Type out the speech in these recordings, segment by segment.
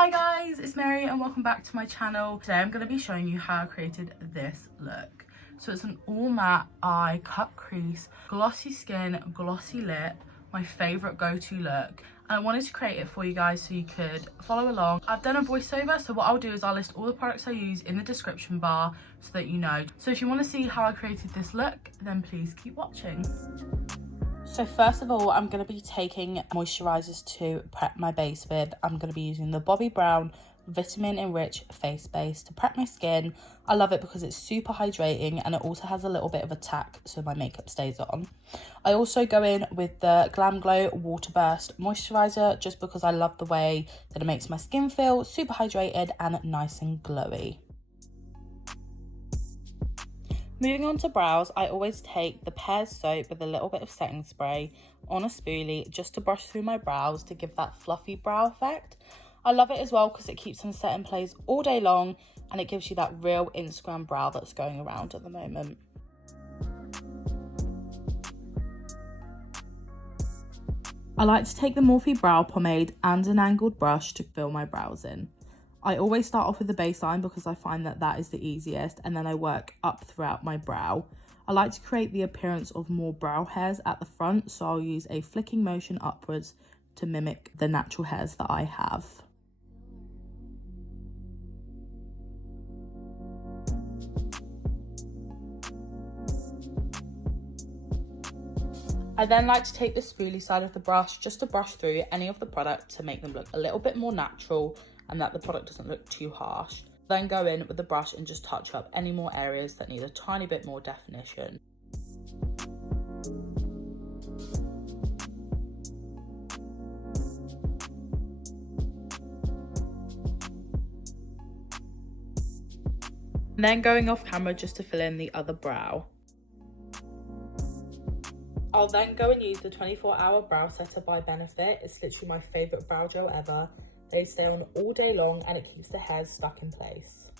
Hi guys, it's Mary and welcome back to my channel. Today I'm going to be showing you how I created this look. So it's an all matte eye cut crease, glossy skin, glossy lip, my favourite go-to look. And I wanted to create it for you guys so you could follow along. I've done a voiceover, so what I'll do is I'll list all the products I use in the description bar so that you know. So if you want to see how I created this look, then please keep watching. So first of all, I'm going to be taking moisturisers to prep my base with. I'm going to be using the Bobbi Brown Vitamin Enriched Face Base to prep my skin. I love it because it's super hydrating and it also has a little bit of a tack so my makeup stays on. I also go in with the Glam Glow Water Burst Moisturiser just because I love the way that it makes my skin feel super hydrated and nice and glowy. Moving on to brows, I always take the Pears soap with a little bit of setting spray on a spoolie just to brush through my brows to give that fluffy brow effect. I love it as well because it keeps them set in place all day long and it gives you that real Instagram brow that's going around at the moment. I like to take the Morphe Brow Pomade and an angled brush to fill my brows in. I always start off with the baseline because I find that that is the easiest, and then I work up throughout my brow. I like to create the appearance of more brow hairs at the front, so I'll use a flicking motion upwards to mimic the natural hairs that I have. I then like to take the spoolie side of the brush just to brush through any of the product to make them look a little bit more natural and that the product doesn't look too harsh. Then go in with the brush and just touch up any more areas that need a tiny bit more definition. And then going off camera just to fill in the other brow. I'll then go and use the 24-hour brow setter by Benefit. It's literally my favourite brow gel ever. They stay on all day long and it keeps the hairs stuck in place.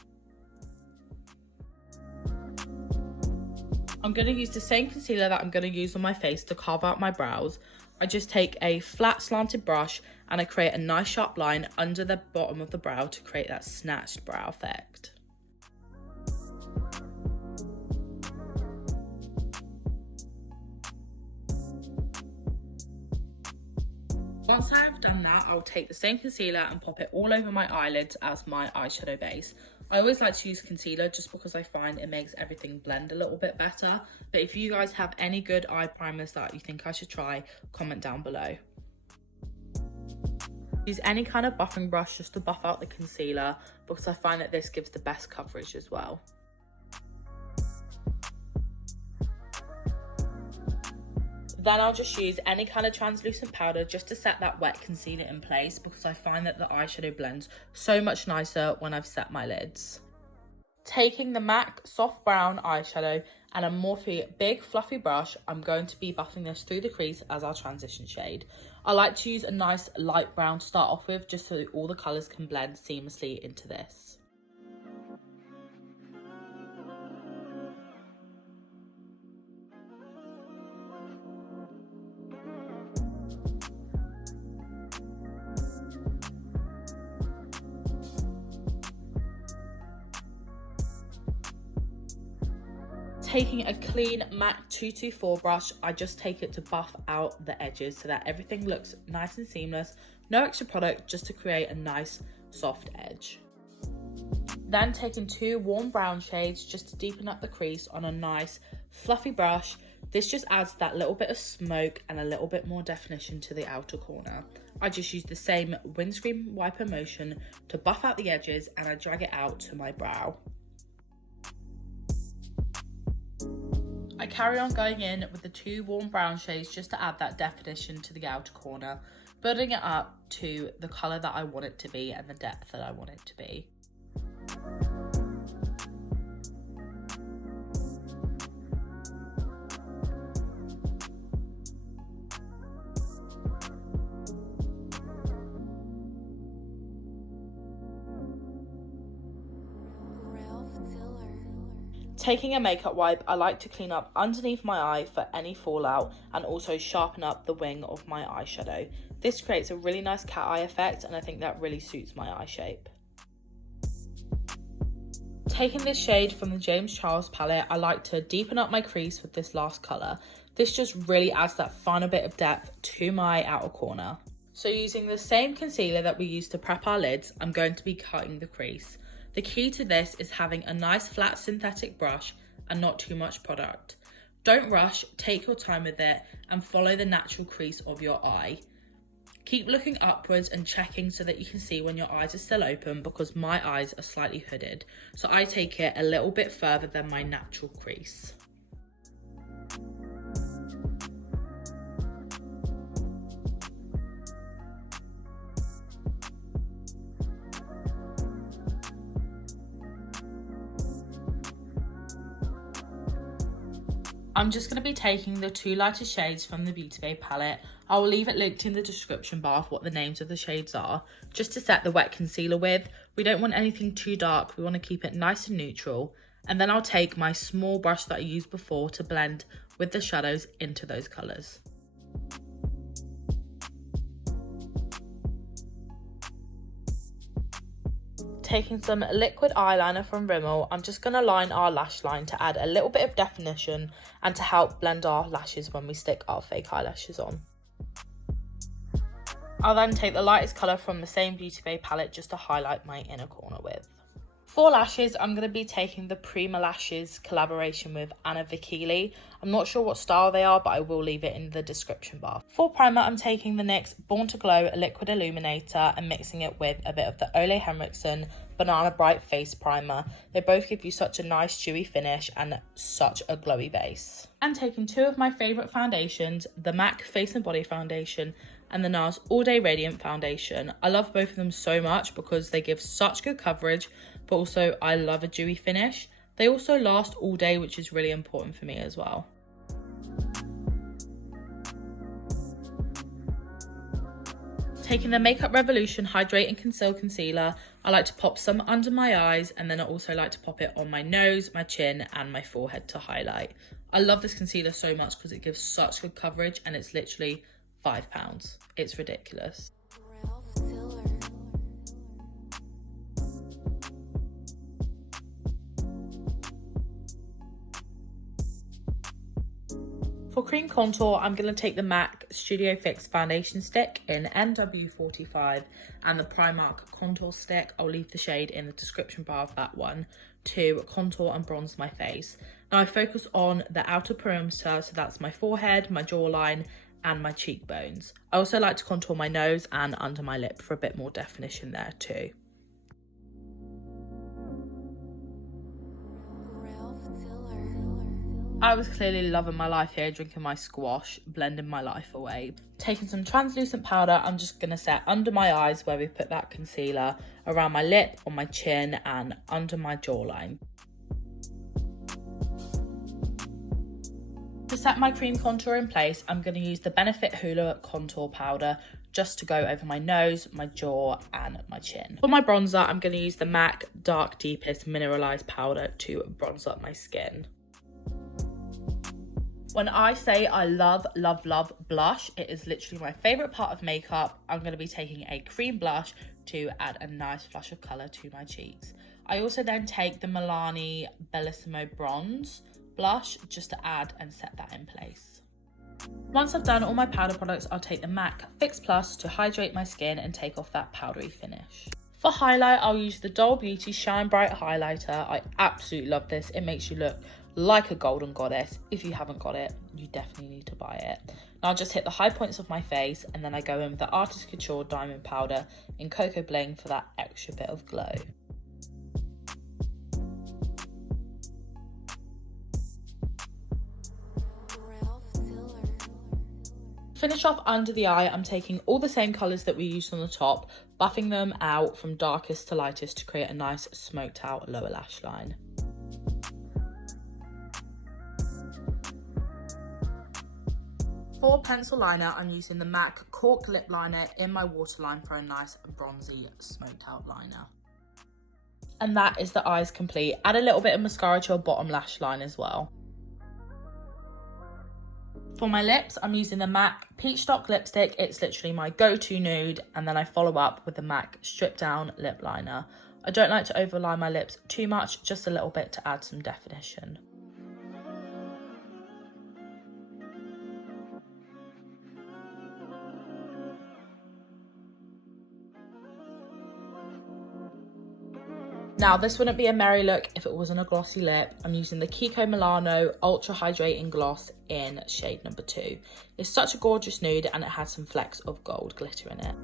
I'm going to use the same concealer that I'm going to use on my face to carve out my brows. I just take a flat slanted brush and I create a nice sharp line under the bottom of the brow to create that snatched brow effect. Once I have done that, I'll take the same concealer and pop it all over my eyelids as my eyeshadow base. I always like to use concealer just because I find it makes everything blend a little bit better. But if you guys have any good eye primers that you think I should try, comment down below. Use any kind of buffing brush just to buff out the concealer because I find that this gives the best coverage as well. Then I'll just use any kind of translucent powder just to set that wet concealer in place because I find that the eyeshadow blends so much nicer when I've set my lids. Taking the MAC soft brown eyeshadow and a Morphe big fluffy brush, I'm going to be buffing this through the crease as our transition shade. I like to use a nice light brown to start off with just so all the colours can blend seamlessly into this. Taking a clean MAC 224 brush, I just take it to buff out the edges so that everything looks nice and seamless. No extra product, just to create a nice soft edge. Then taking two warm brown shades just to deepen up the crease on a nice fluffy brush. This just adds that little bit of smoke and a little bit more definition to the outer corner. I just use the same windscreen wiper motion to buff out the edges and I drag it out to my brow. I carry on going in with the two warm brown shades just to add that definition to the outer corner, building it up to the colour that I want it to be and the depth that I want it to be. Taking a makeup wipe, I like to clean up underneath my eye for any fallout and also sharpen up the wing of my eyeshadow. This creates a really nice cat eye effect, and I think that really suits my eye shape. Taking this shade from the James Charles palette, I like to deepen up my crease with this last colour. This just really adds that final bit of depth to my outer corner. So using the same concealer that we used to prep our lids, I'm going to be cutting the crease. The key to this is having a nice flat synthetic brush and not too much product. Don't rush, take your time with it and follow the natural crease of your eye. Keep looking upwards and checking so that you can see when your eyes are still open, because my eyes are slightly hooded. So I take it a little bit further than my natural crease. I'm just going to be taking the two lighter shades from the Beauty Bay palette. I will leave it linked in the description bar for what the names of the shades are, just to set the wet concealer with. We don't want anything too dark, we want to keep it nice and neutral. And then I'll take my small brush that I used before to blend with the shadows into those colours. Taking some liquid eyeliner from Rimmel, I'm just going to line our lash line to add a little bit of definition and to help blend our lashes when we stick our fake eyelashes on. I'll then take the lightest colour from the same Beauty Bay palette just to highlight my inner corner with. For lashes, I'm going to be taking the Prima Lashes collaboration with Anna Vikili. I'm not sure what style they are, but I will leave it in the description bar. For primer, I'm taking the NYX Born to Glow Liquid Illuminator and mixing it with a bit of the Ole Henriksen Banana Bright Face Primer. They both give you such a nice dewy finish and such a glowy base. And taking two of my favourite foundations, the MAC Face and Body Foundation and the NARS All Day Radiant Foundation. I love both of them so much because they give such good coverage, but also I love a dewy finish. They also last all day, which is really important for me as well. Taking the Makeup Revolution Hydrate and Conceal Concealer, I like to pop some under my eyes, and then I also like to pop it on my nose, my chin and my forehead to highlight. I love this concealer so much because it gives such good coverage and it's literally £5. It's ridiculous. For cream contour, I'm going to take the MAC Studio Fix Foundation Stick in NW45 and the Primark Contour Stick. I'll leave the shade in the description bar of that one to contour and bronze my face. Now I focus on the outer perimeter, so that's my forehead, my jawline and my cheekbones. I also like to contour my nose and under my lip for a bit more definition there too. I was clearly loving my life here, drinking my squash, blending my life away. Taking some translucent powder, I'm just going to set under my eyes where we put that concealer, around my lip, on my chin and under my jawline. To set my cream contour in place, I'm going to use the Benefit Hoola Contour Powder just to go over my nose, my jaw and my chin. For my bronzer, I'm going to use the MAC Dark Deepest Mineralized Powder to bronze up my skin. When I say I love, love, love blush, it is literally my favourite part of makeup. I'm going to be taking a cream blush to add a nice flush of colour to my cheeks. I also then take the Milani Bellissimo Bronze blush just to add and set that in place. Once I've done all my powder products, I'll take the MAC Fix Plus to hydrate my skin and take off that powdery finish. For highlight, I'll use the Dole Beauty Shine Bright Highlighter. I absolutely love this. It makes you look like a golden goddess. If you haven't got it, you definitely need to buy it. Now I'll just hit the high points of my face and then I go in with the Artist Couture Diamond Powder in Cocoa Bling for that extra bit of glow. Finish off under the eye, I'm taking all the same colours that we used on the top, buffing them out from darkest to lightest to create a nice smoked out lower lash line. For pencil liner, I'm using the MAC Cork Lip Liner in my waterline for a nice bronzy smoked out liner. And that is the eyes complete. Add a little bit of mascara to your bottom lash line as well. For my lips, I'm using the MAC Peach Stock lipstick. It's literally my go-to nude. And then I follow up with the MAC Strip Down lip liner. I don't like to overline my lips too much, just a little bit to add some definition. Now, this wouldn't be a Merry look if it wasn't a glossy lip. I'm using the Kiko Milano Ultra Hydrating Gloss in shade number 2. It's such a gorgeous nude and it has some flecks of gold glitter in it.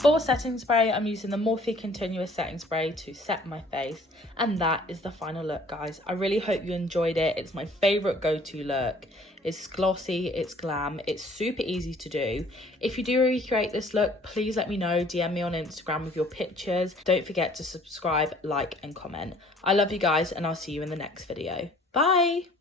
For setting spray, I'm using the Morphe Continuous Setting Spray to set my face. And that is the final look, guys. I really hope you enjoyed it. It's my favourite go-to look. It's glossy, it's glam, it's super easy to do. If you do recreate this look, please let me know. DM me on Instagram with your pictures. Don't forget to subscribe, like, and comment. I love you guys, and I'll see you in the next video. Bye!